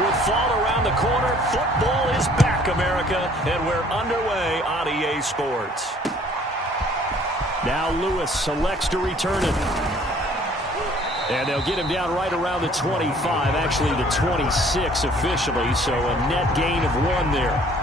With fall around the corner, football is back, America, and we're underway on EA Sports. Now Lewis selects to return it. And they'll get him down right around the 25, actually the 26 officially, so a net gain of 1 there.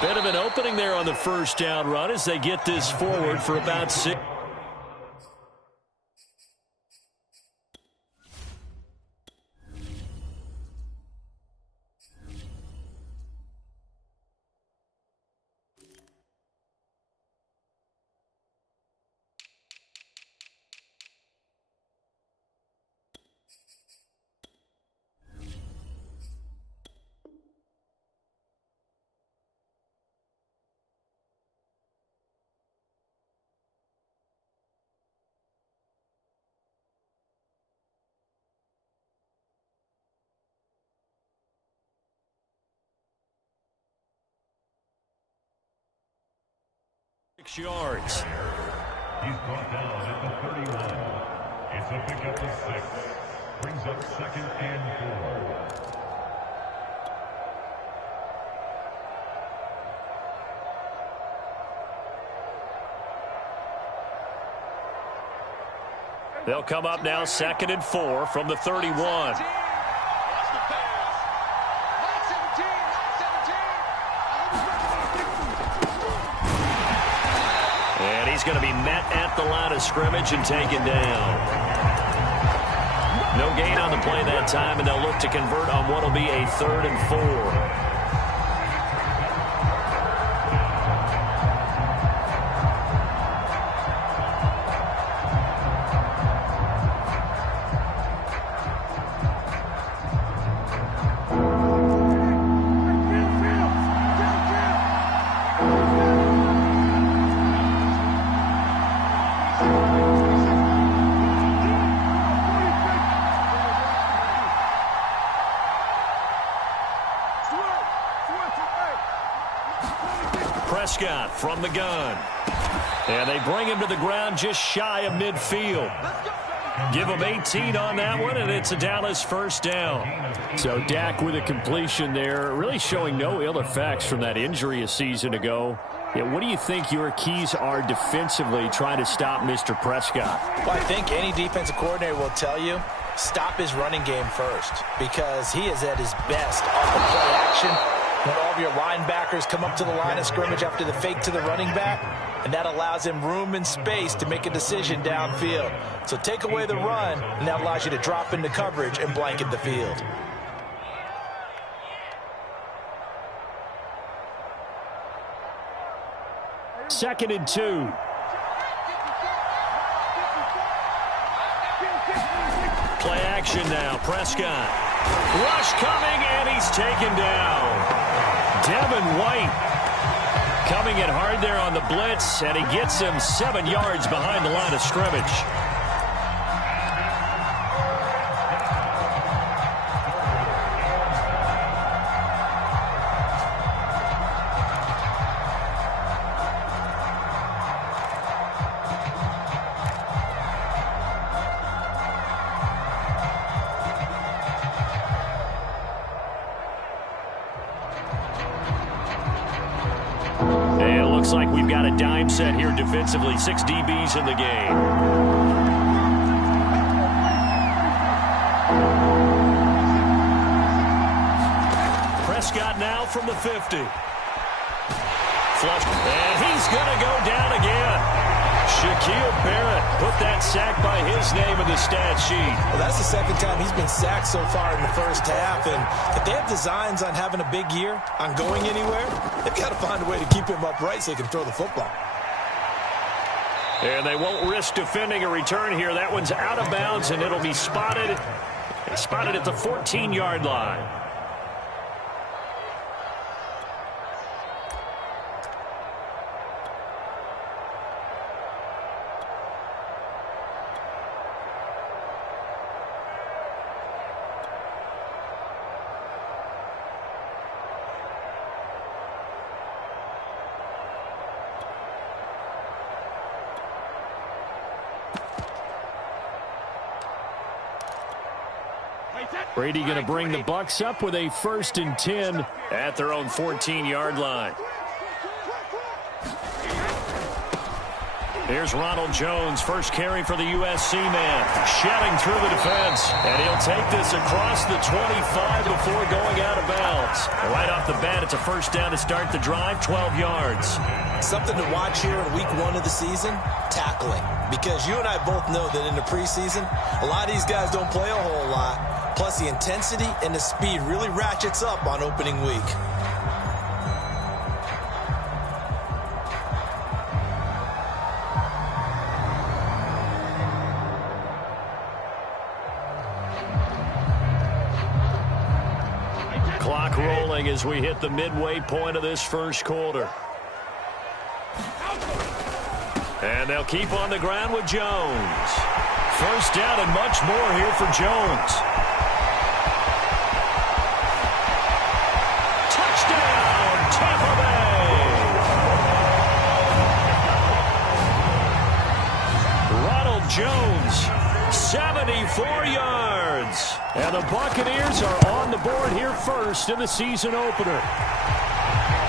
Bit of an opening there on the first down run as they get this forward for about 6. Yards. He's brought down at the 31. It's a pickup of 6. Brings up 2nd and 4. They'll come up now 2nd and 4 from the 31. And he's going to be met at the line of scrimmage and taken down. No gain on the play that time, and they'll look to convert on what will be a 3rd and 4. Prescott from the gun. And they bring him to the ground just shy of midfield. Give him 18 on that one, and it's a Dallas first down. So Dak with a completion there, really showing no ill effects from that injury a season ago. Yeah, what do you think your keys are defensively trying to stop Mr. Prescott? Well, I think any defensive coordinator will tell you, stop his running game first, because he is at his best off of play action. When all of your linebackers come up to the line of scrimmage after the fake to the running back, and that allows him room and space to make a decision downfield. So take away the run, and that allows you to drop into coverage and blanket the field. Second and 2. Play action now. Prescott. Rush coming, and he's taken down. Devin White coming in hard there on the blitz, and he gets him 7 yards behind the line of scrimmage. Looks like we've got a dime set here defensively. 6 DBs in the game. Prescott now from the 50. Flush, and he's going to go down again. Shaquille Barrett put that sack by his name in the stat sheet. Well, that's the second time he's been sacked so far in the first half. And if they have designs on having a big year, on going anywhere, they've got to find a way to keep him upright so he can throw the football. And they won't risk defending a return here. That one's out of bounds, and it'll be spotted at the 14-yard line. Brady going to bring the Bucks up with a 1st and 10 at their own 14-yard line. Here's Ronald Jones, first carry for the USC man, shedding through the defense. And he'll take this across the 25 before going out of bounds. Right off the bat, it's a 1st down to start the drive, 12 yards. Something to watch here in week 1 of the season, tackling. Because you and I both know that in the preseason, a lot of these guys don't play a whole lot. Plus, the intensity and the speed really ratchets up on opening week. Clock rolling as we hit the midway point of this 1st quarter. And they'll keep on the ground with Jones. 1st down and much more here for Jones. Touchdown, Tampa Bay! Ronald Jones, 74 yards. And the Buccaneers are on the board here first in the season opener.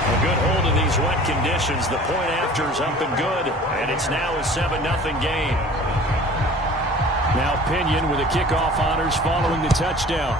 A good hold in these wet conditions. The point after's up and good, and it's now a 7-0 game. Now Pinion with the kickoff honors following the touchdown.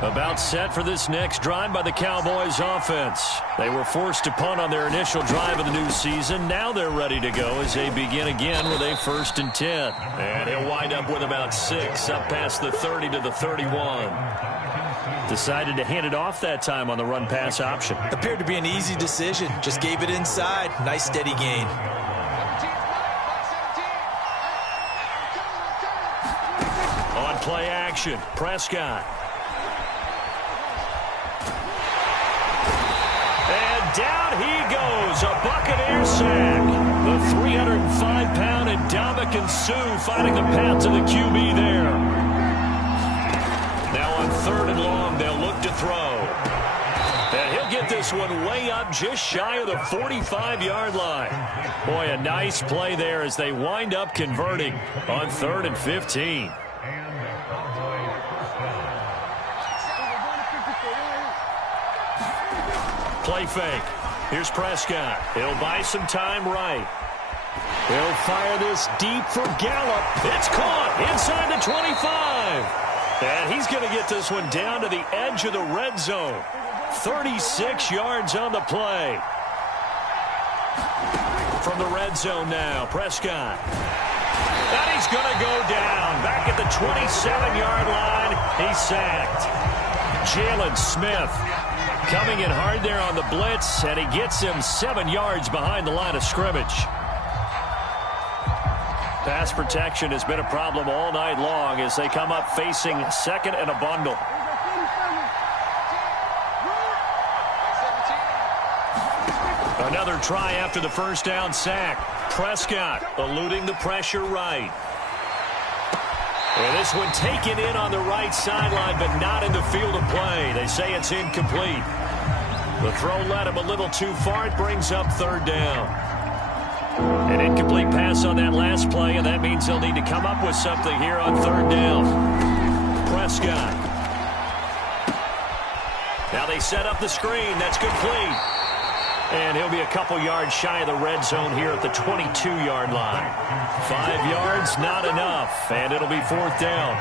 About set for this next drive by the Cowboys offense. They were forced to punt on their initial drive of the new season. Now they're ready to go as they begin again with a 1st and 10. And he'll wind up with about 6 up past the 30 to the 31. Decided to hand it off that time on the run-pass option. Appeared to be an easy decision. Just gave it inside. Nice steady gain. On play action, Prescott. Down he goes, a Buccaneer sack. The 305-pound Ndamukong Suh finding the path to the QB there. Now on 3rd and long, they'll look to throw. And he'll get this one way up just shy of the 45-yard line. Boy, a nice play there as they wind up converting on 3rd and 15. Play fake. Here's Prescott. He'll buy some time right. He'll fire this deep for Gallup. It's caught inside the 25. And he's going to get this one down to the edge of the red zone. 36 yards on the play. From the red zone now, Prescott. And he's going to go down. Back at the 27-yard line. He's sacked. Jalen Smith coming in hard there on the blitz, and he gets him 7 yards behind the line of scrimmage. Pass protection has been a problem all night long as they come up facing 2nd and a bundle. Another try after the 1st down sack. Prescott eluding the pressure right. And this one taken in on the right sideline, but not in the field of play. They say it's incomplete. The throw led him a little too far. It brings up 3rd down. An incomplete pass on that last play, and that means they'll need to come up with something here on 3rd down. Prescott. Now they set up the screen. That's complete. And he'll be a couple yards shy of the red zone here at the 22-yard line. 5 yards, not enough, and it'll be 4th down.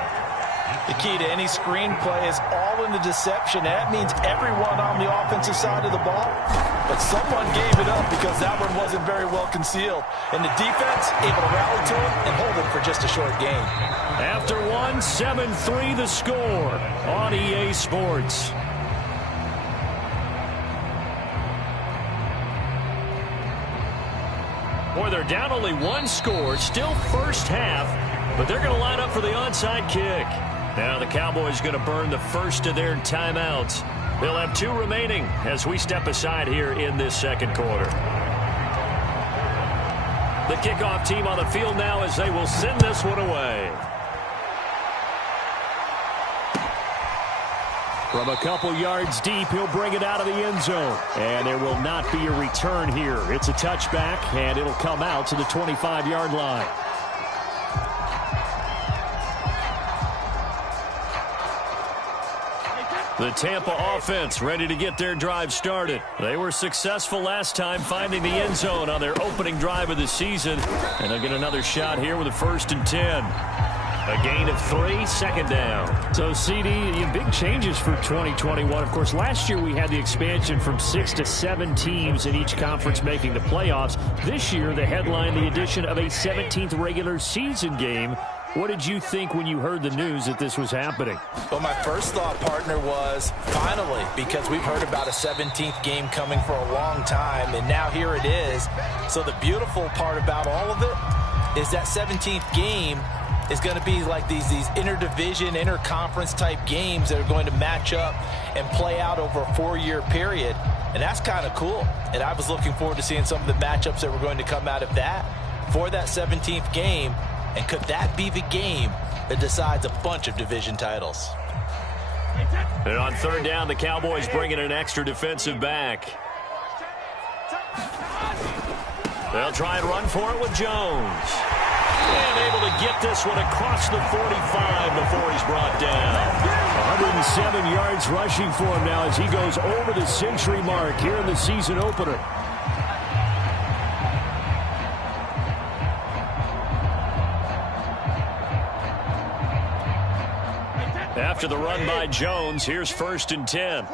The key to any screenplay is all in the deception. That means everyone on the offensive side of the ball. But someone gave it up because that one wasn't very well concealed. And the defense able to rally to him and hold him for just a short gain. After one, 7-3 the score on EA Sports. Boy, they're down only one score, still first half, but they're going to line up for the onside kick. Now the Cowboys going to burn the first of their timeouts. They'll have 2 remaining as we step aside here in this second quarter. The kickoff team on the field now as they will send this one away. From a couple yards deep, he'll bring it out of the end zone. And there will not be a return here. It's a touchback, and it'll come out to the 25-yard line. The Tampa offense ready to get their drive started. They were successful last time finding the end zone on their opening drive of the season. And they'll get another shot here with a 1st and 10. A gain of 3, second down. So, CD, big changes for 2021. Of course, last year we had the expansion from 6 to 7 teams in each conference making the playoffs. This year, they headlined the addition of a 17th regular season game. What did you think when you heard the news that this was happening? Well, my first thought, partner, was finally, because we've heard about a 17th game coming for a long time, and now here it is. So the beautiful part about all of it is that 17th game is going to be like these interdivision, interconference type games that are going to match up and play out over a 4-year period. And that's kind of cool. And I was looking forward to seeing some of the matchups that were going to come out of that for that 17th game. And could that be the game that decides a bunch of division titles? And on 3rd down, the Cowboys bring in an extra defensive back. They'll try and run for it with Jones. And able to get this one across the 45 before he's brought down. 107 yards rushing for him now as he goes over the century mark here in the season opener. After the run by Jones, here's 1st and 10.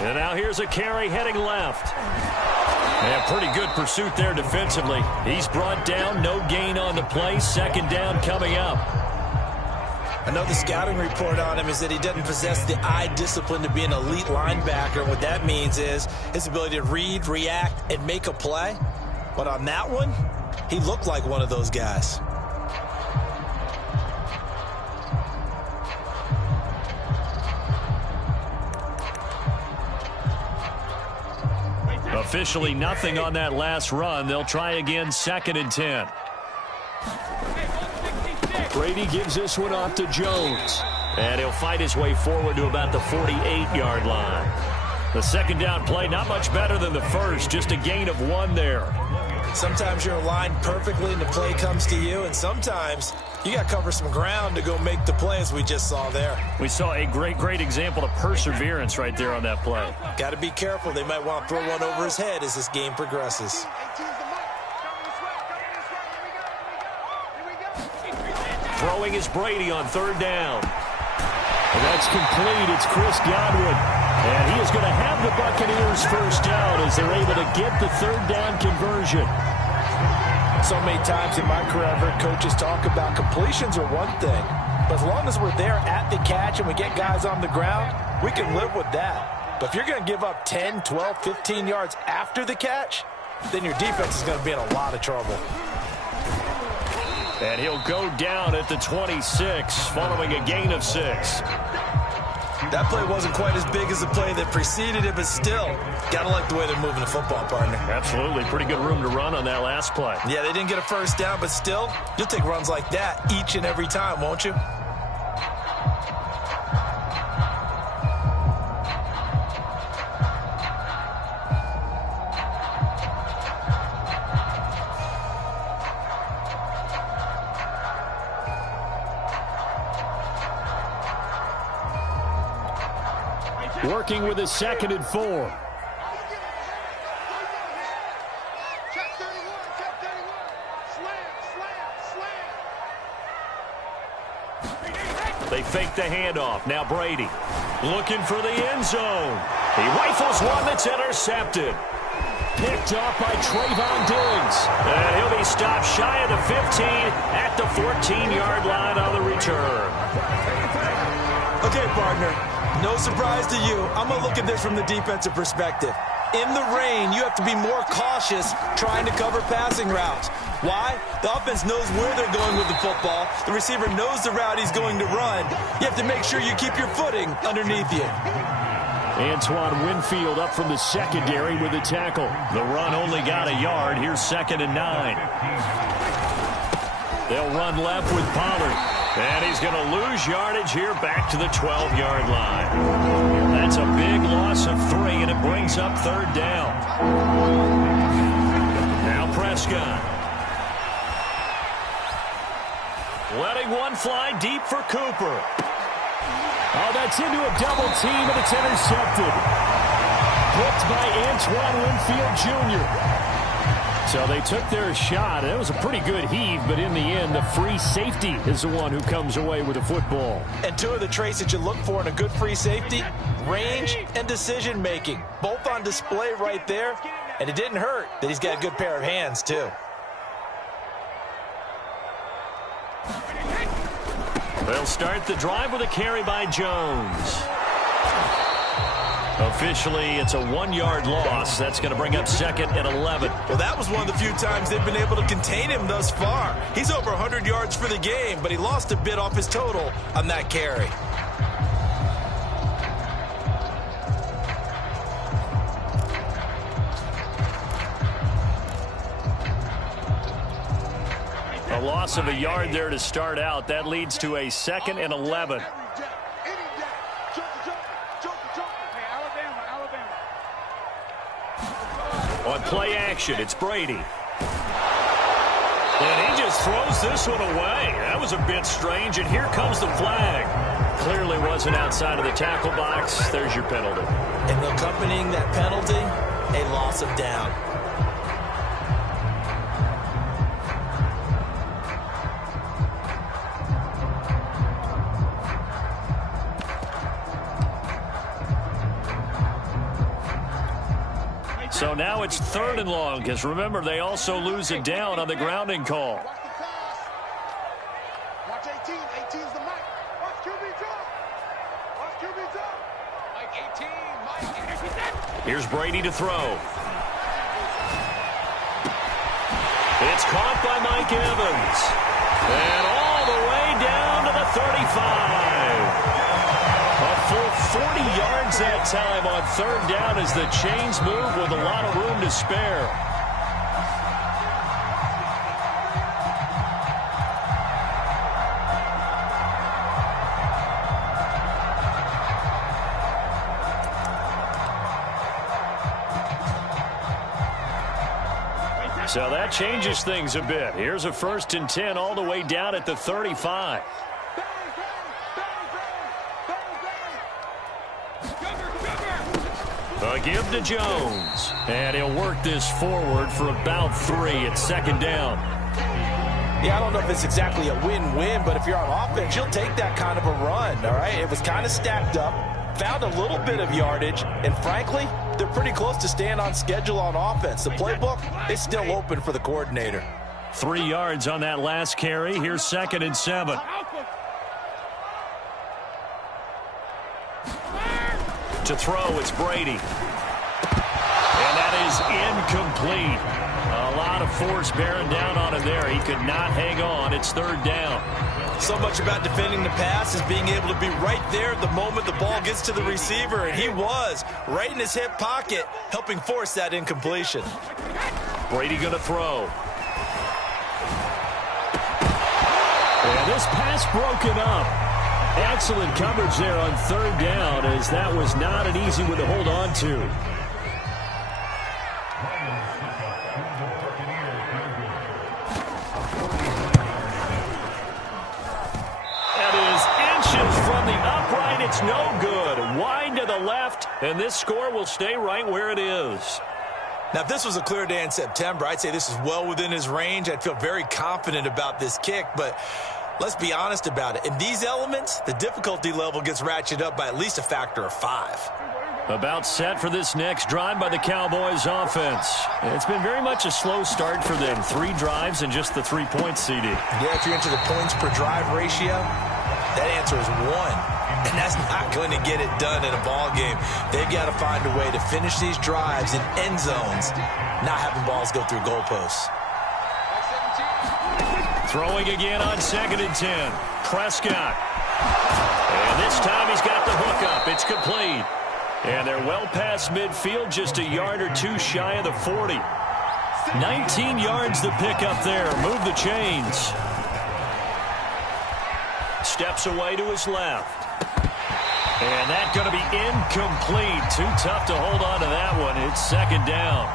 And now here's a carry heading left. And pretty good pursuit there defensively. He's brought down, no gain on the play. 2nd down coming up. I know the scouting report on him is that he doesn't possess the eye discipline to be an elite linebacker. What that means is his ability to read, react, and make a play. But on that one, he looked like one of those guys. Officially nothing on that last run. They'll try again, 2nd and 10. Brady gives this one off to Jones. And he'll fight his way forward to about the 48-yard line. The 2nd down play, not much better than the first, just a gain of 1 there. Sometimes you're aligned perfectly and the play comes to you, and sometimes you got to cover some ground to go make the play, as we just saw there. We saw a great example of perseverance right there on that play. Got to be careful. They might want to throw one over his head as this game progresses. Throwing is Brady on 3rd down. And that's complete. It's Chris Godwin. And he is going to have the Buccaneers first down as they're able to get the 3rd down conversion. So many times in my career, I've heard coaches talk about completions are one thing. But as long as we're there at the catch and we get guys on the ground, we can live with that. But if you're going to give up 10, 12, 15 yards after the catch, then your defense is going to be in a lot of trouble. And he'll go down at the 26, following a gain of 6. That play wasn't quite as big as the play that preceded it, but still, got to like the way they're moving the football, partner. Absolutely. Pretty good room to run on that last play. Yeah, they didn't get a first down, but still, you'll take runs like that each and every time, won't you? Working with a 2nd and 4. take the handoff. Now Brady looking for the end zone. He rifles one that's intercepted. Picked off by Trayvon Diggs. And he'll be stopped shy of the 15 at the 14-yard line on the return. Okay, partner, no surprise to you. I'm going to look at this from the defensive perspective. In the rain, you have to be more cautious trying to cover passing routes. Why? The offense knows where they're going with the football. The receiver knows the route he's going to run. You have to make sure you keep your footing underneath you. Antoine Winfield up from the secondary with a tackle. The run only got a yard. Here's 2nd and 9. They'll run left with Pollard. And he's going to lose yardage here back to the 12-yard line. That's a big loss of 3, and it brings up 3rd down. Now Prescott. Letting one fly deep for Cooper. Oh, that's into a double team, and it's intercepted. Picked by Antoine Winfield Jr. So they took their shot. That was a pretty good heave, but in the end, the free safety is the one who comes away with the football. And 2 of the traits that you look for in a good free safety, range and decision-making. Both on display right there, and it didn't hurt that he's got a good pair of hands, too. They'll start the drive with a carry by Jones. Officially, it's a 1-yard loss. That's going to bring up 2nd and 11. Well, that was one of the few times they've been able to contain him thus far. He's over 100 yards for the game, but he lost a bit off his total on that carry. A loss of a yard there to start out. That leads to a 2nd and 11. On play action, it's Brady. And he just throws this one away. That was a bit strange, and here comes the flag. Clearly wasn't outside of the tackle box. There's your penalty. And accompanying that penalty, a loss of down. So now it's 3rd and long, because remember, they also lose it down on the grounding call. Watch 18. 18's the mic. Watch QB drop. Watch QB drop. Mike 18. Mike. Here's Brady to throw. It's caught by Mike Evans. And all the way down to the 35. A full 40 yards that time on 3rd down as the chains move with a lot of room to spare. So that changes things a bit. Here's a 1st and 10 all the way down at the 35. A give to Jones. And he'll work this forward for about 3 at 2nd down. Yeah, I don't know if it's exactly a win-win, but if you're on offense, you'll take that kind of a run, all right? It was kind of stacked up, found a little bit of yardage, and frankly, they're pretty close to staying on schedule on offense. The playbook is still open for the coordinator. 3 yards on that last carry. Here's 2nd and 7. To throw, it's Brady. And that is incomplete. A lot of force bearing down on him there. He could not hang on. It's 3rd down. So much about defending the pass is being able to be right there at the moment the ball gets to the receiver, and he was right in his hip pocket, helping force that incompletion. Brady going to throw. And this pass broken up. Excellent coverage there on 3rd down, as that was not an easy one to hold on to. That is inches from the upright. It's no good. Wide to the left, and this score will stay right where it is. Now, if this was a clear day in September, I'd say this is well within his range. I'd feel very confident about this kick, but let's be honest about it. In these elements, the difficulty level gets ratcheted up by at least a factor of 5. About set for this next drive by the Cowboys offense. It's been very much a slow start for them. 3 drives and just the 3 points, CD. Yeah, if you're into the points per drive ratio, that answer is 1. And that's not going to get it done in a ball game. They've got to find a way to finish these drives in end zones, not having balls go through goalposts. Throwing again on 2nd and 10. Prescott. And this time he's got the hook up. It's complete. And they're well past midfield, just a yard or 2 shy of the 40. 19 yards the pick up there. Move the chains. Steps away to his left. And that's going to be incomplete. Too tough to hold on to that one. It's 2nd down.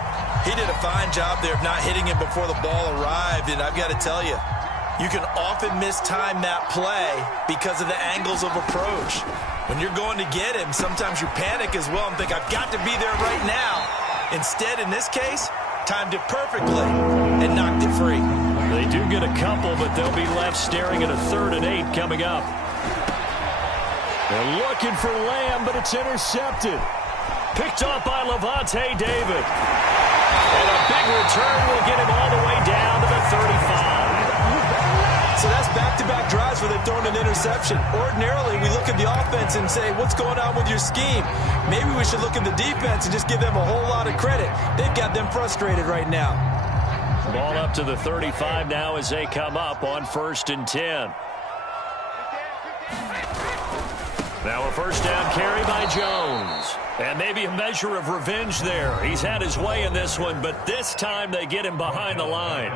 He did a fine job there of not hitting him before the ball arrived. And I've got to tell you, you can often mistime that play because of the angles of approach. When you're going to get him, sometimes you panic as well and think, I've got to be there right now. Instead, in this case, timed it perfectly and knocked it free. They do get a couple, but they'll be left staring at a 3rd and 8 coming up. They're looking for Lamb, but it's intercepted. Picked off by Levante David. And a big return will get him all the way down to the 35. So that's back-to-back drives where they've thrown an interception. Ordinarily, we look at the offense and say, what's going on with your scheme? Maybe we should look at the defense and just give them a whole lot of credit. They've got them frustrated right now. Ball up to the 35 now as they come up on 1st and 10. Now a 1st down carry by Jones. And maybe a measure of revenge there. He's had his way in this one, but this time they get him behind the line.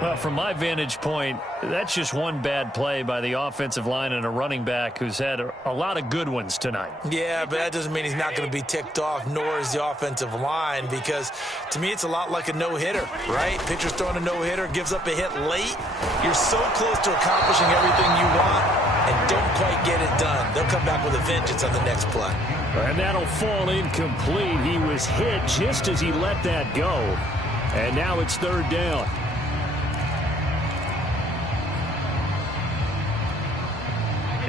Well, from my vantage point, that's just one bad play by the offensive line and a running back who's had a lot of good ones tonight. Yeah, but that doesn't mean he's not going to be ticked off, nor is the offensive line, because to me it's a lot like a no-hitter, right? Pitcher's throwing a no-hitter, gives up a hit late. You're so close to accomplishing everything you want and don't quite get it done. They'll come back with a vengeance on the next play. And that'll fall incomplete. He was hit just as he let that go. And now it's 3rd down.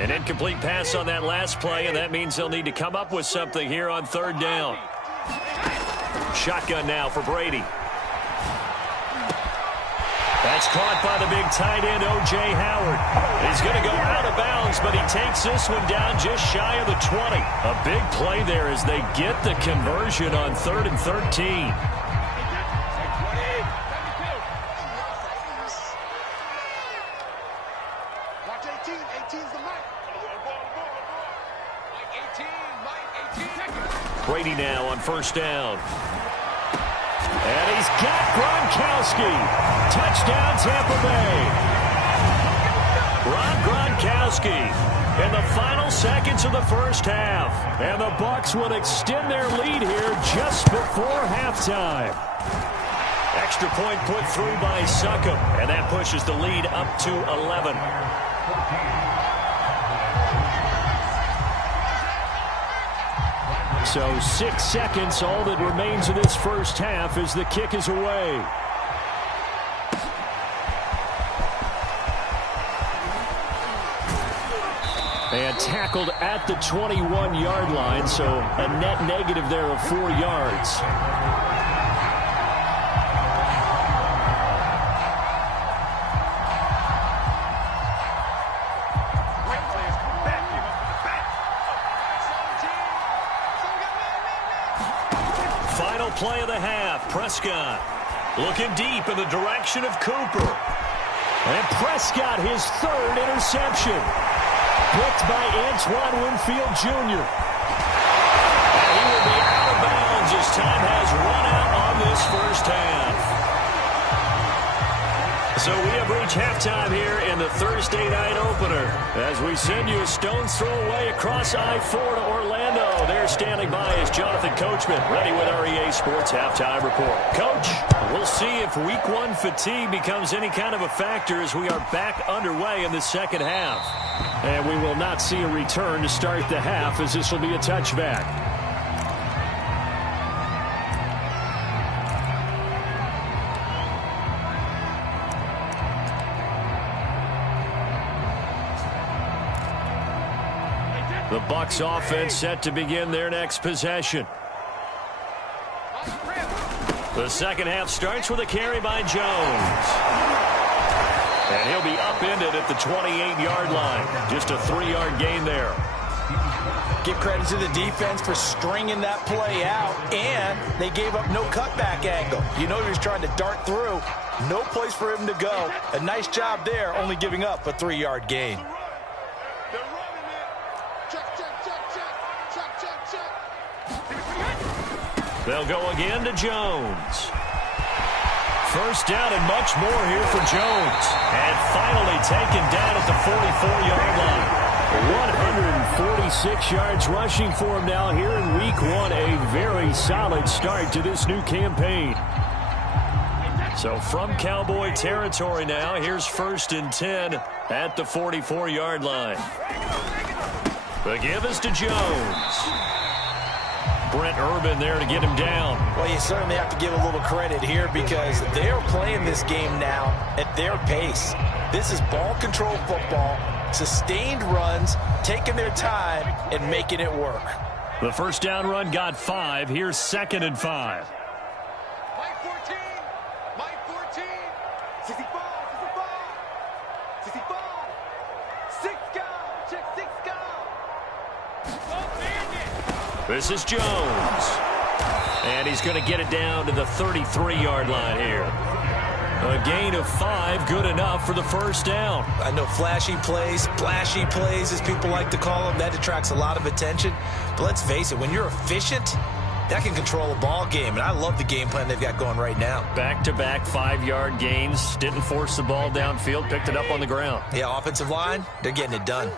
An incomplete pass on that last play, and that means they'll need to come up with something here on 3rd down. Shotgun now for Brady. That's caught by the big tight end, O.J. Howard. He's going to go out of bounds, but he takes this one down just shy of the 20. A big play there as they get the conversion on 3rd and 13. Watch 18. 18's the mic. Mike 18. Brady now on 1st down. And he's got Gronkowski. Touchdown, Tampa Bay. Rob Gronkowski in the final seconds of the 1st half. And the Bucs would extend their lead here just before halftime. Extra point put through by Succop. And that pushes the lead up to 11. So 6 seconds, all that remains of this 1st half as the kick is away. And tackled at the 21-yard line, so a net negative there of 4 yards. Final play of the half. Prescott looking deep in the direction of Cooper. And Prescott, his 3rd interception. Picked by Antoine Winfield Jr. And he will be out of bounds as time has run out on this 1st half. So we have reached halftime here in the Thursday night opener as we send you a stone's throw away across I-4 to Orlando. There standing by is Jonathan Coachman, ready with our EA Sports Halftime Report. Coach, we'll see if Week 1 fatigue becomes any kind of a factor as we are back underway in the 2nd half. And we will not see a return to start the half as this will be a touchback. Bucs offense set to begin their next possession. The second half starts with a carry by Jones. And he'll be upended at the 28-yard line. Just a 3-yard gain there. Give credit to the defense for stringing that play out, and they gave up no cutback angle. You know he was trying to dart through. No place for him to go. A nice job there, only giving up a 3-yard gain. They'll go again to Jones. First down and much more here for Jones. And finally taken down at the 44-yard line. 146 yards rushing for him now here in week 1. A very solid start to this new campaign. So from Cowboy territory now, here's 1st and 10 at the 44-yard line. The give is to Jones. Brent Urban there to get him down. Well, you certainly have to give a little credit here because they're playing this game now at their pace. This is ball control football, sustained runs, taking their time, and making it work. The first down run got 5. Here's 2nd and 5. Mike 14. Mike 14. 65. 65. 6 go. Check 6 go. This is Jones. And he's going to get it down to the 33-yard line here. A gain of 5, good enough for the first down. I know flashy plays, splashy plays, as people like to call them, that attracts a lot of attention. But let's face it, when you're efficient, that can control a ball game. And I love the game plan they've got going right now. Back-to-back 5-yard gains. Didn't force the ball downfield, picked it up on the ground. Yeah, offensive line, they're getting it done.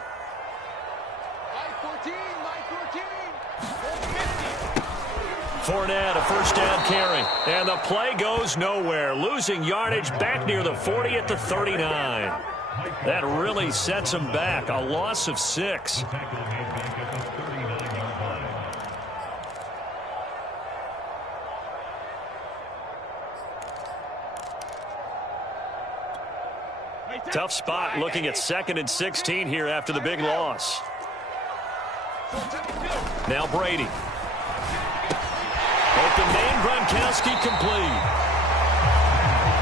Fournette, a first down carry. And the play goes nowhere. Losing yardage back near the 40 at the 39. That really sets him back. A loss of 6. Tough spot looking at 2nd and 16 here after the big loss. Now Brady. Open man, Gronkowski complete.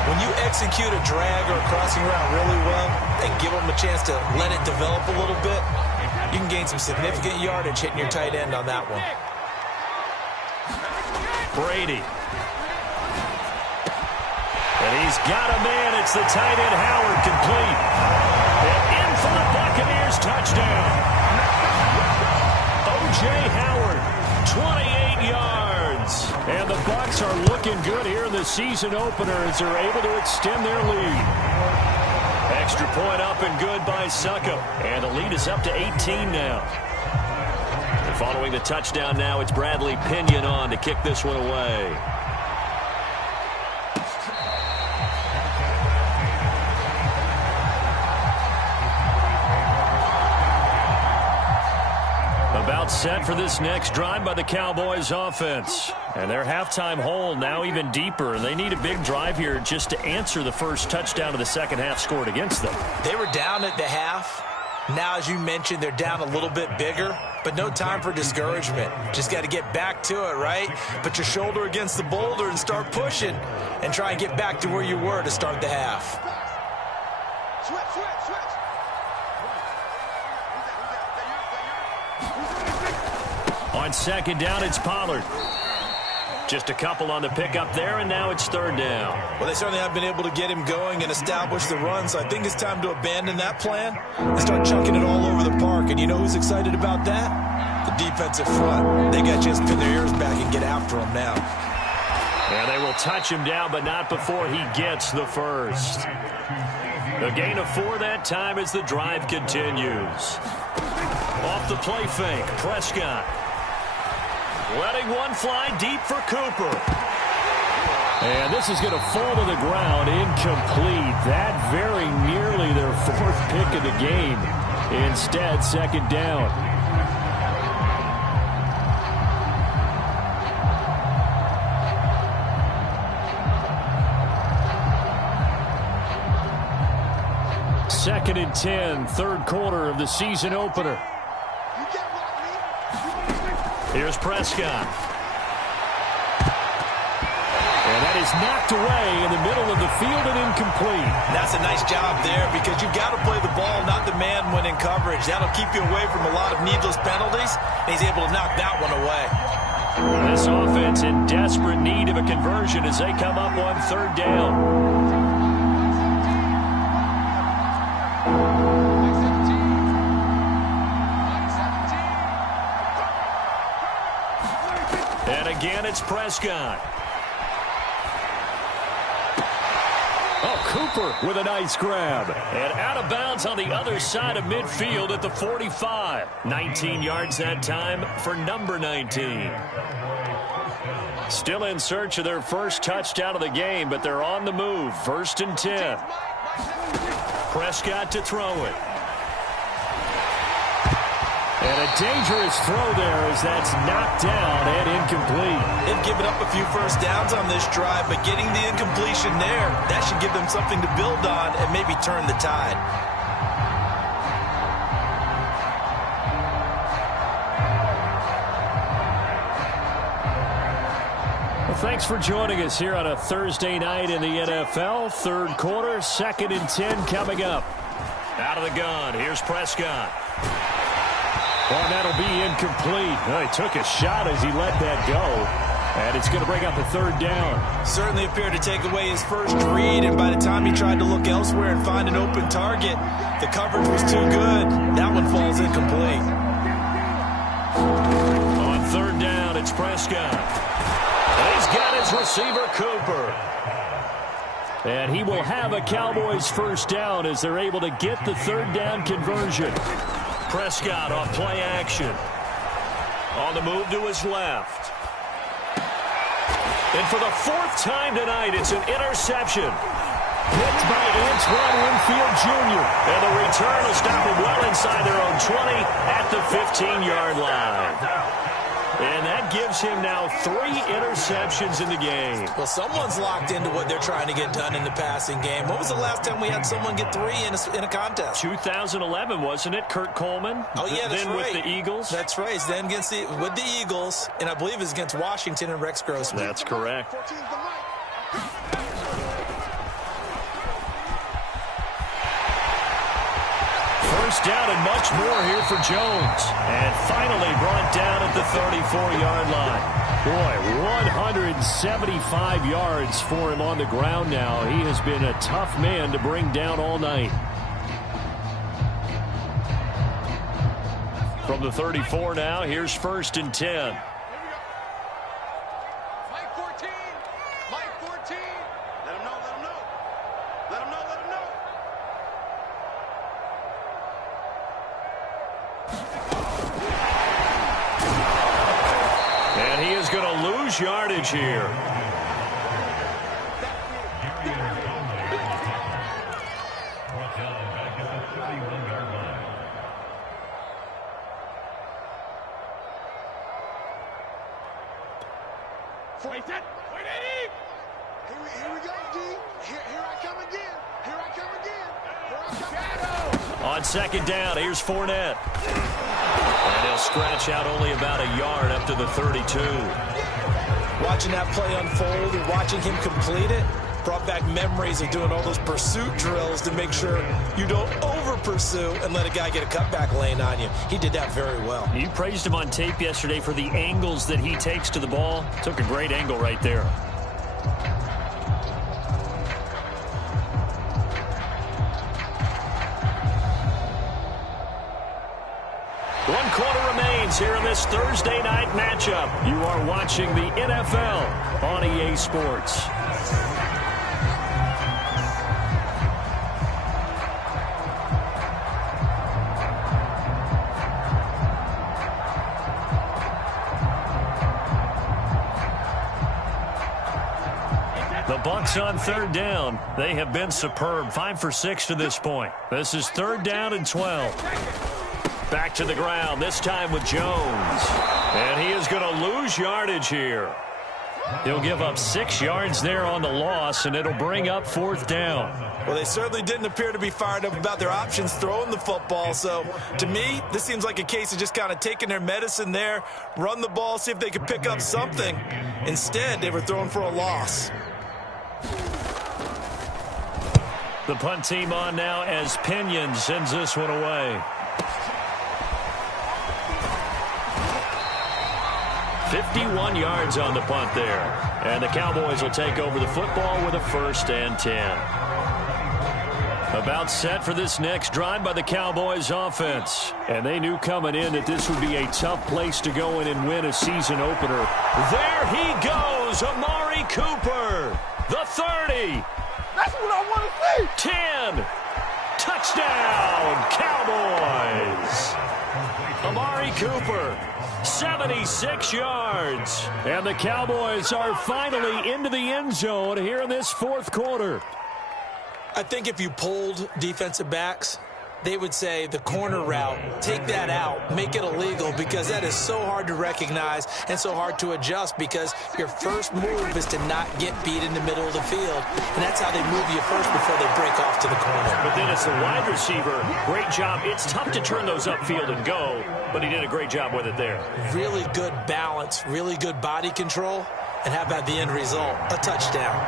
When you execute a drag or a crossing route really well and give them a chance to let it develop a little bit, you can gain some significant yardage hitting your tight end on that one. Brady. And he's got a man. It's the tight end, Howard, complete. And in for the Buccaneers, touchdown. O.J. Howard, 28 yards. And the Bucs are looking good here in the season opener as they're able to extend their lead. Extra point up and good by Succop. And the lead is up to 18 now. And following the touchdown now, it's Bradley Pinion on to kick this one away. About set for this next drive by the Cowboys offense. And their halftime hole now even deeper. And they need a big drive here just to answer the first touchdown of the second half scored against them. They were down at the half. Now, as you mentioned, they're down a little bit bigger. But no time for discouragement. Just got to get back to it, right? Put your shoulder against the boulder and start pushing. And try and get back to where you were to start the half. Switch. On second down, it's Pollard. Just a couple on the pickup there, and now it's 3rd down. Well, they certainly have been able to get him going and establish the run, so I think it's time to abandon that plan and start chunking it all over the park. And you know who's excited about that? The defensive front. They got to just pin their ears back and get after him now. And they will touch him down, but not before he gets the first. A gain of 4 that time as the drive continues. Off the play fake, Prescott. Letting one fly deep for Cooper. And this is going to fall to the ground, incomplete. That very nearly their 4th pick of the game. Instead, 2nd down. Second and 10, 3rd quarter of the season opener. You get what Here's Prescott. And that is knocked away in the middle of the field and incomplete. That's a nice job there because you've got to play the ball, not the man when in coverage. That'll keep you away from a lot of needless penalties. And he's able to knock that one away. This offense in desperate need of a conversion as they come up on third down. And again, it's Prescott. Oh, Cooper with a nice grab. And out of bounds on the other side of midfield at the 45. 19 yards that time for number 19. Still in search of their first touchdown of the game, but they're on the move. 1st and 10. Prescott to throw it. And a dangerous throw there as that's knocked down and incomplete. They've given up a few first downs on this drive, but getting the incompletion there, that should give them something to build on and maybe turn the tide. Well, thanks for joining us here on a Thursday night in the NFL. Third quarter, 2nd and 10 coming up. Out of the gun, here's Prescott. Oh, that'll be incomplete. Oh, he took a shot as he let that go. And it's going to bring up a third down. Certainly appeared to take away his first read, and by the time he tried to look elsewhere and find an open target, the coverage was too good. That one falls incomplete. On third down, it's Prescott. And he's got his receiver, Cooper. And he will have a Cowboys first down as they're able to get the third down conversion. Prescott off play action. On the move to his left. And for the 4th time tonight, it's an interception. Picked by Antoine Winfield Jr. And the return will stop him well inside their own 20 at the 15-yard line. And that gives him now 3 interceptions in the game. Well, someone's locked into what they're trying to get done in the passing game. When was the last time we had someone get 3 in a contest? 2011, wasn't it? Kurt Coleman? Oh, yeah, that's then right. With the Eagles? That's right. Then with the Eagles, and I believe it's against Washington and Rex Grossman. That's correct. First down and much more here for Jones. And finally brought down at the 34-yard line. Boy, 175 yards for him on the ground now. He has been a tough man to bring down all night. From the 34 now, here's 1st and 10. Mike 14. Mike 14. Let him know, let him know. Let him know, let him know. And he is going to lose yardage here. Brought down back at the 31-yard line. Wait that. Wait it. Here we go, D. Here I come again. Here I come again. Here I come. On 2nd down, here's Fournette. And he'll scratch out only about a yard up to the 32. Watching that play unfold and watching him complete it brought back memories of doing all those pursuit drills to make sure you don't over-pursue and let a guy get a cutback lane on you. He did that very well. You praised him on tape yesterday for the angles that he takes to the ball. Took a great angle right there. One quarter remains here in this Thursday night matchup. You are watching the NFL on EA Sports. The Bucs on 3rd down. They have been superb. 5 for 6 to this point. This is 3rd down and 12. Back to the ground, this time with Jones. And he is going to lose yardage here. He'll give up 6 yards there on the loss, and it'll bring up 4th down. Well, they certainly didn't appear to be fired up about their options throwing the football. So, to me, this seems like a case of just kind of taking their medicine there, run the ball, see if they could pick up something. Instead, they were throwing for a loss. The punt team on now as Pinion sends this one away. 51 yards on the punt there. And the Cowboys will take over the football with a 1st and 10. About set for this next drive by the Cowboys offense. And they knew coming in that this would be a tough place to go in and win a season opener. There he goes, Amari Cooper. The 30. That's what I want to see. 10. Touchdown, Cowboys. Amari Cooper, 76 yards. And the Cowboys are finally into the end zone here in this 4th quarter. I think if you polled defensive backs, they would say the corner route, take that out, make it illegal, because that is so hard to recognize and so hard to adjust, because your first move is to not get beat in the middle of the field, and that's how they move you first before they break off to the corner. But then as the wide receiver, great job. It's tough to turn those upfield and go, but he did a great job with it there. Really good balance, really good body control, and how about the end result? A touchdown.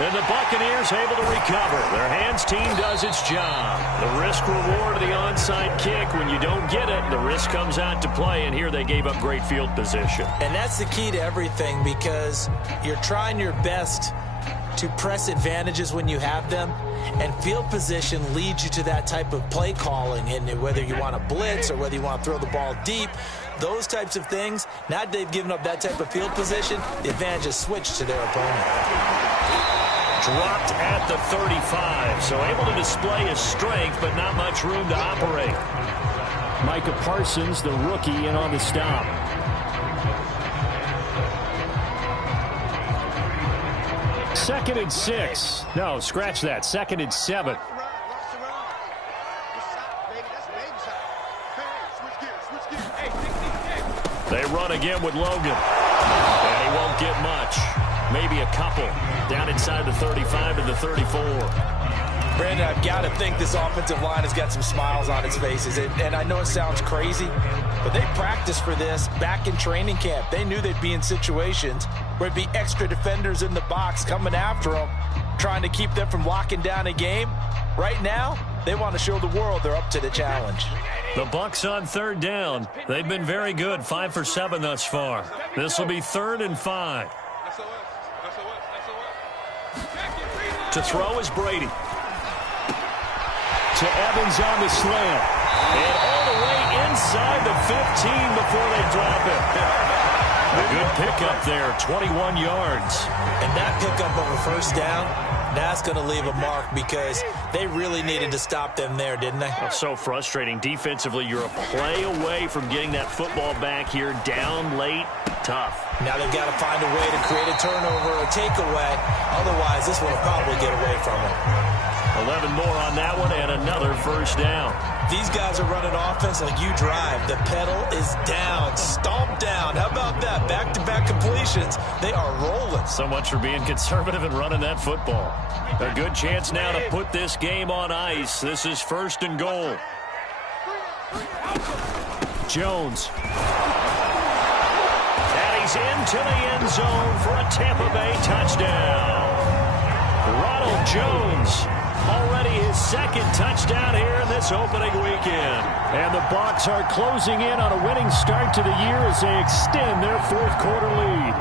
And the Buccaneers able to recover. Their hands team does its job. The risk-reward of the onside kick. When you don't get it, the risk comes out to play, and here they gave up great field position. And that's the key to everything, because you're trying your best to press advantages when you have them, and field position leads you to that type of play calling. And whether you want to blitz or whether you want to throw the ball deep, those types of things, now that they've given up that type of field position, the advantage is switched to their opponent. Dropped at the 35, so able to display his strength, but not much room to operate. Micah Parsons, the rookie, in on the stop. Second and 6. No, scratch that. 2nd and 7. They run again with Logan. And he won't get much. Maybe a couple. Down inside the 35 to the 34. Brandon, I've got to think this offensive line has got some smiles on its faces. And I know it sounds crazy, but they practiced for this back in training camp. They knew they'd be in situations where it'd be extra defenders in the box coming after them, trying to keep them from locking down a game. Right now, they want to show the world they're up to the challenge. The Bucs on 3rd down. They've been very good, 5 for 7 thus far. This will be 3rd and 5. To throw is Brady. To Evans on the slant. And all the way inside the 15 before they drop it. A good pickup there, 21 yards. And that pickup of a 1st down, that's going to leave a mark, because they really needed to stop them there, didn't they? Oh, so frustrating. Defensively, you're a play away from getting that football back here, down late. Tough. Now they've got to find a way to create a turnover or takeaway. Otherwise, this one will probably get away from them. 11 more on that one and another 1st down. These guys are running offense like you drive. The pedal is down, stomped down. How about that? Back-to-back completions. They are rolling. So much for being conservative and running that football. A good chance now to put this game on ice. This is 1st and goal. Jones. He's into the end zone for a Tampa Bay touchdown. Ronald Jones, already his 2nd touchdown here in this opening weekend. And the Bucs are closing in on a winning start to the year as they extend their 4th quarter lead.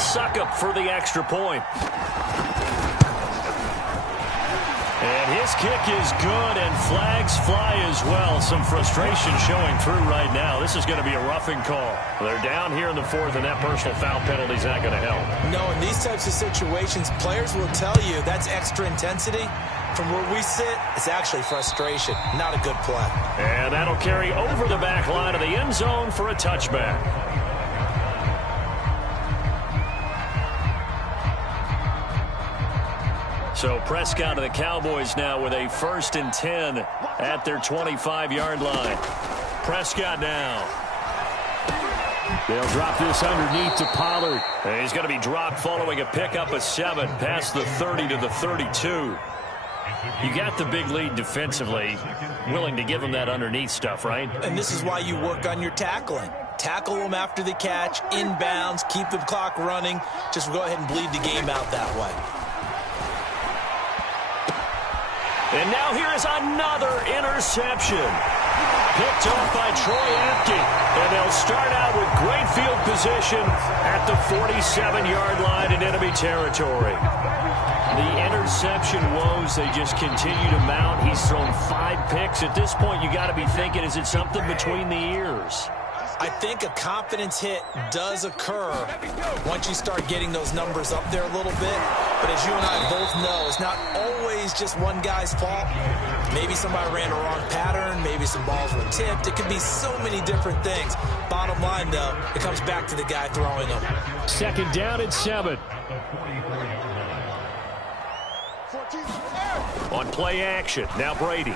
Succop for the extra point. And his kick is good, and flags fly as well. Some frustration showing through right now. This is going to be a roughing call. They're down here in the 4th, and that personal foul penalty is not going to help. No, in these types of situations, players will tell you that's extra intensity. From where we sit, it's actually frustration, not a good play. And that'll carry over the back line of the end zone for a touchback. So Prescott and the Cowboys now with a 1st and 10 at their 25-yard line. Prescott now. They'll drop this underneath to Pollard. And he's going to be dropped following a pickup of 7 past the 30 to the 32. You got the big lead defensively, willing to give them that underneath stuff, right? And this is why you work on your tackling. Tackle them after the catch, inbounds, keep the clock running. Just go ahead and bleed the game out that way. And now here is another interception. Picked off by Troy Apke. And they'll start out with great field position at the 47-yard line in enemy territory. The interception woes, they just continue to mount. He's thrown 5 picks. At this point, you got to be thinking, is it something between the ears? I think a confidence hit does occur once you start getting those numbers up there a little bit. But as you and I both know, it's not always just one guy's fault. Maybe somebody ran a wrong pattern. Maybe some balls were tipped. It could be so many different things. Bottom line, though, it comes back to the guy throwing them. 2nd down and 7. On play action, now Brady.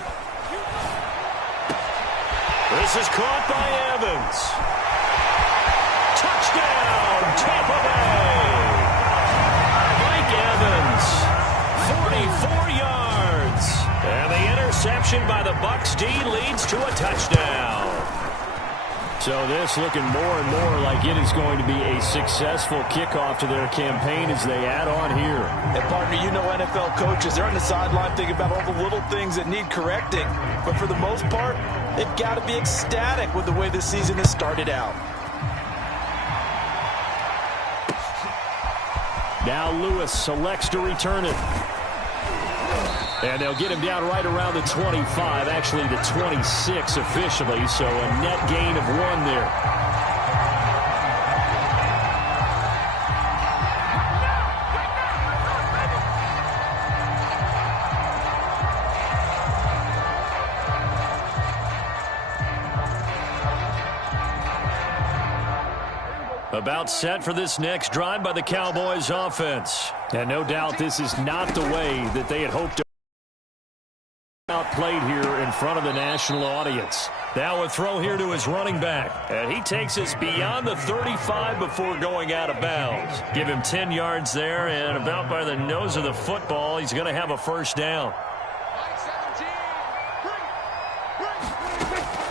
This is caught by Evans. Touchdown, Tampa Bay. Mike Evans, 44 yards. And the interception by the Bucs D leads to a touchdown. So this looking more and more like it is going to be a successful kickoff to their campaign as they add on here. And partner, you know NFL coaches, they're on the sideline thinking about all the little things that need correcting. But for the most part, they've got to be ecstatic with the way this season has started out. Now Lewis selects to return it. And they'll get him down right around the 25, actually the 26 officially, so a net gain of 1 there. About set for this next drive by the Cowboys offense. And no doubt this is not the way that they had hoped to outplayed here in front of the national audience. Now a throw here to his running back. And he takes us beyond the 35 before going out of bounds. Give him 10 yards there, and about by the nose of the football, he's going to have a 1st down.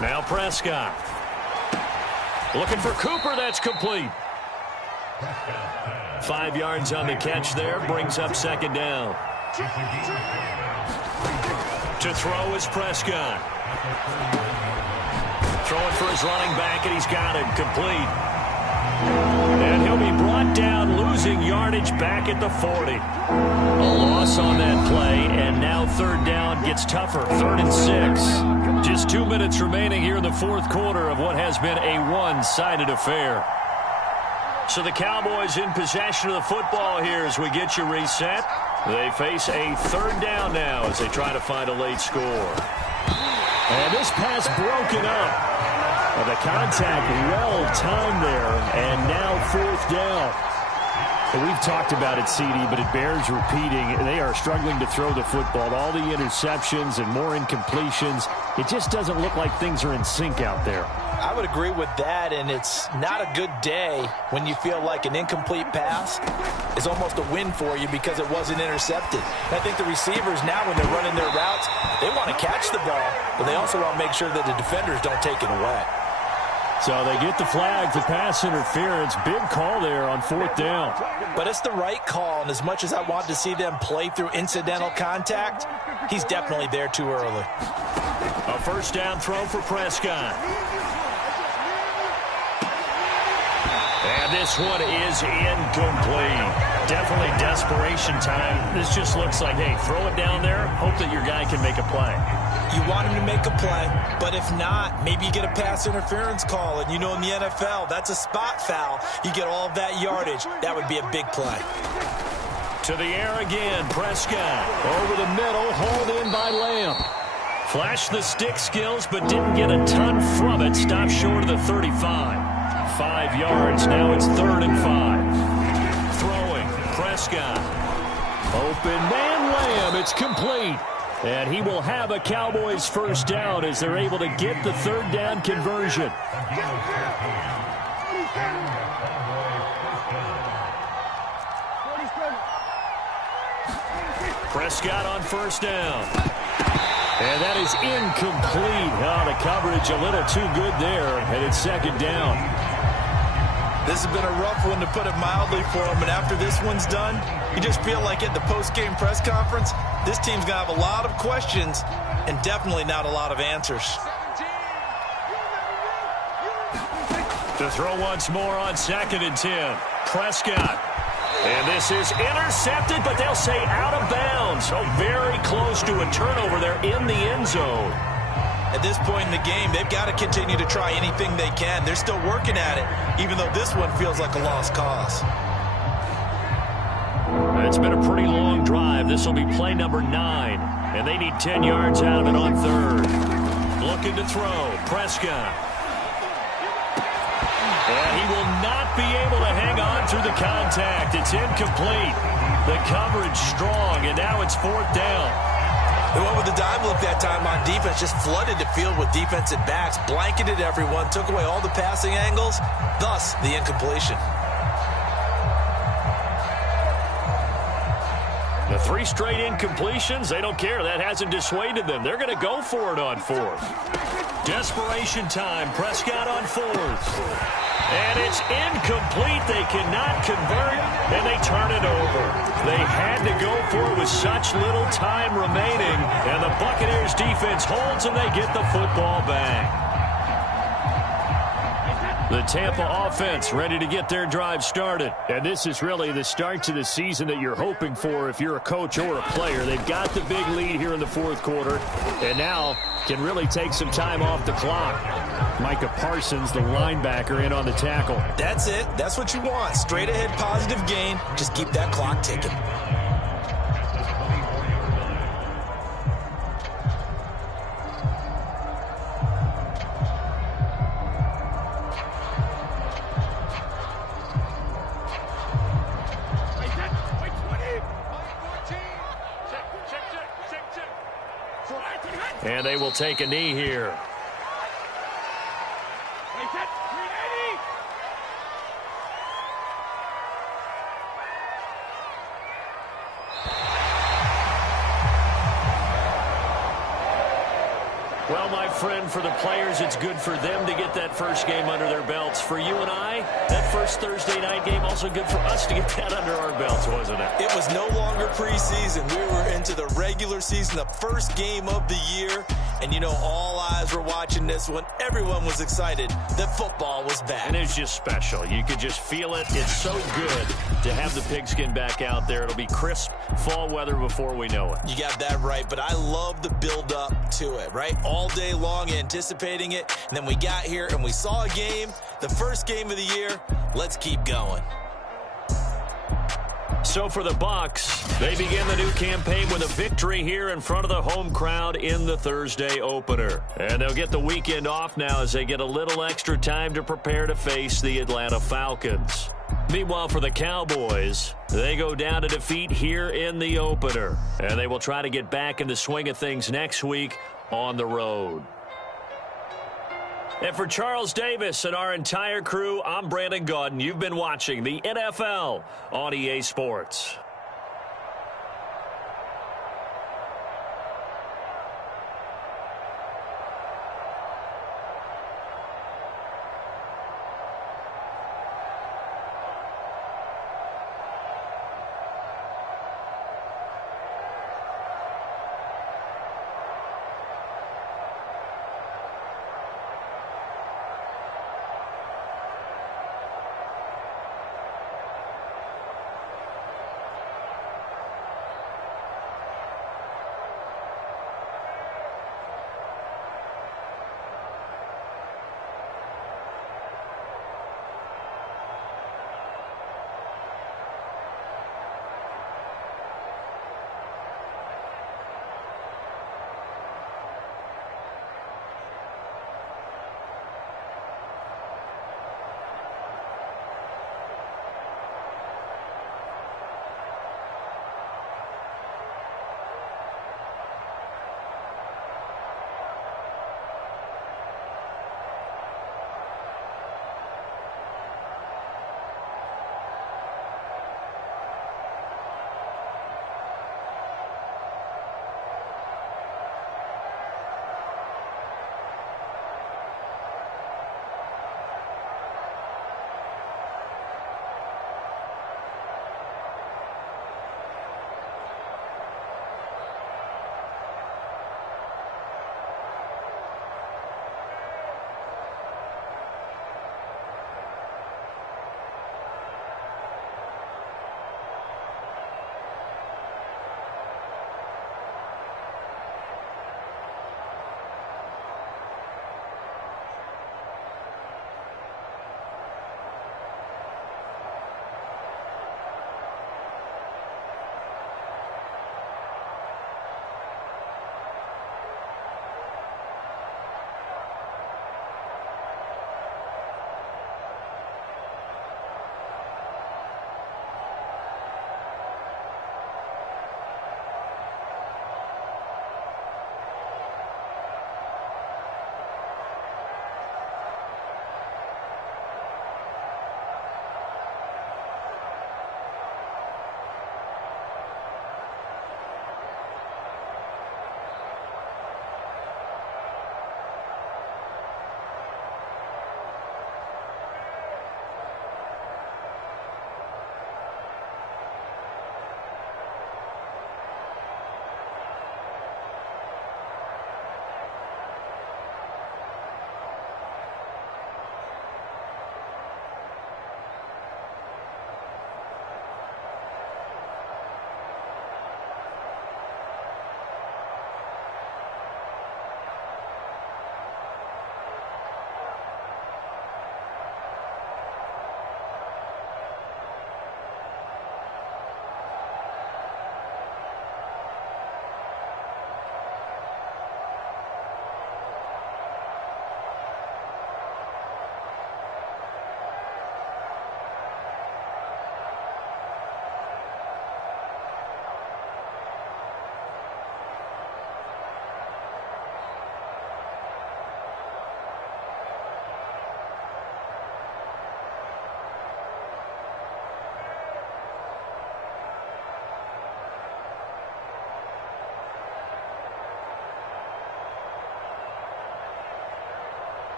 Now Prescott. Looking for Cooper, that's complete. 5 yards on the catch there, brings up 2nd down. To throw is Prescott. Throwing for his running back, and he's got it complete. And he'll be brought down, losing yardage back at the 40. A loss on that play, and now 3rd down gets tougher. 3rd and 6. Just 2 minutes remaining here in the 4th quarter of what has been a one-sided affair. So the Cowboys in possession of the football here as we get you reset. They face a 3rd down now as they try to find a late score. And this pass broken up. The contact well timed there, and now 4th down. And we've talked about it, CD, but it bears repeating. They are struggling to throw the football. All the interceptions and more incompletions. It just doesn't look like things are in sync out there. I would agree with that, and it's not a good day when you feel like an incomplete pass is almost a win for you because it wasn't intercepted. And I think the receivers now, when they're running their routes, they want to catch the ball, but they also want to make sure that the defenders don't take it away. So they get the flag for pass interference. Big call there on 4th down. But it's the right call, and as much as I want to see them play through incidental contact, he's definitely there too early. A 1st down throw for Prescott. And this one is incomplete. Definitely desperation time. This just looks like, hey, throw it down there, hope that your guy can make a play. You want him to make a play, but if not, maybe you get a pass interference call. And you know in the NFL, that's a spot foul. You get all of that yardage. That would be a big play. To the air again, Prescott. Over the middle, hauled in by Lamb. Flashed the stick skills, but didn't get a ton from it. Stopped short of the 35. 5 yards, now it's 3rd and 5. Throwing, Prescott. Open man, slam. It's complete. And he will have a Cowboys first down as they're able to get the third down conversion. Prescott on first down. And that is incomplete. Oh, the coverage a little too good there, and it's second down. This has been a rough one, to put it mildly, for him. And after this one's done, you just feel like at the post-game press conference, this team's going to have a lot of questions and definitely not a lot of answers. To throw once more on 2nd and 10. Prescott. And this is intercepted, but they'll say out of bounds. So very close to a turnover there in the end zone. At this point in the game, they've got to continue to try anything they can. They're still working at it, even though this one feels like a lost cause. It's been a pretty long drive. This will be play number 9, and they need 10 yards out of it on 3rd. Looking to throw. Prescott. And he will not be able to hang on through the contact. It's incomplete. The coverage strong, and now it's 4th down. They went with the dime look that time on defense, just flooded the field with defensive backs, blanketed everyone, took away all the passing angles, thus the incompletion. The 3 straight incompletions, they don't care. That hasn't dissuaded them. They're going to go for it on 4th. Desperation time. Prescott on 4th. And it's incomplete. They cannot convert, and they turn it over. They had to go for it with such little time remaining, and the Buccaneers defense holds, and they get the football back. The Tampa offense ready to get their drive started. And this is really the start to the season that you're hoping for if you're a coach or a player. They've got the big lead here in the 4th quarter, and now can really take some time off the clock. Micah Parsons, the linebacker, in on the tackle. That's it. That's what you want. Straight ahead positive gain. Just keep that clock ticking. And they will take a knee here. Well, my friend, for the players, it's good for them to get that first game under their belts. For you and I, that first Thursday night game, also good for us to get that under our belts, wasn't it? It was no longer preseason. We were into the regular season, the first game of the year. And, you know, all eyes were watching this one. Everyone was excited that football was back. And it's just special. You could just feel it. It's so good to have the pigskin back out there. It'll be crisp fall weather before we know it. You got that right, but I love the build-up to it, right? All day long anticipating it, and then we got here and we saw a game, the first game of the year. Let's keep going. So for the Bucs, they begin the new campaign with a victory here in front of the home crowd in the Thursday opener. And they'll get the weekend off now as they get a little extra time to prepare to face the Atlanta Falcons. Meanwhile, for the Cowboys, they go down to defeat here in the opener. And they will try to get back in the swing of things next week on the road. And for Charles Davis and our entire crew, I'm Brandon Gaudin. You've been watching the NFL on EA Sports.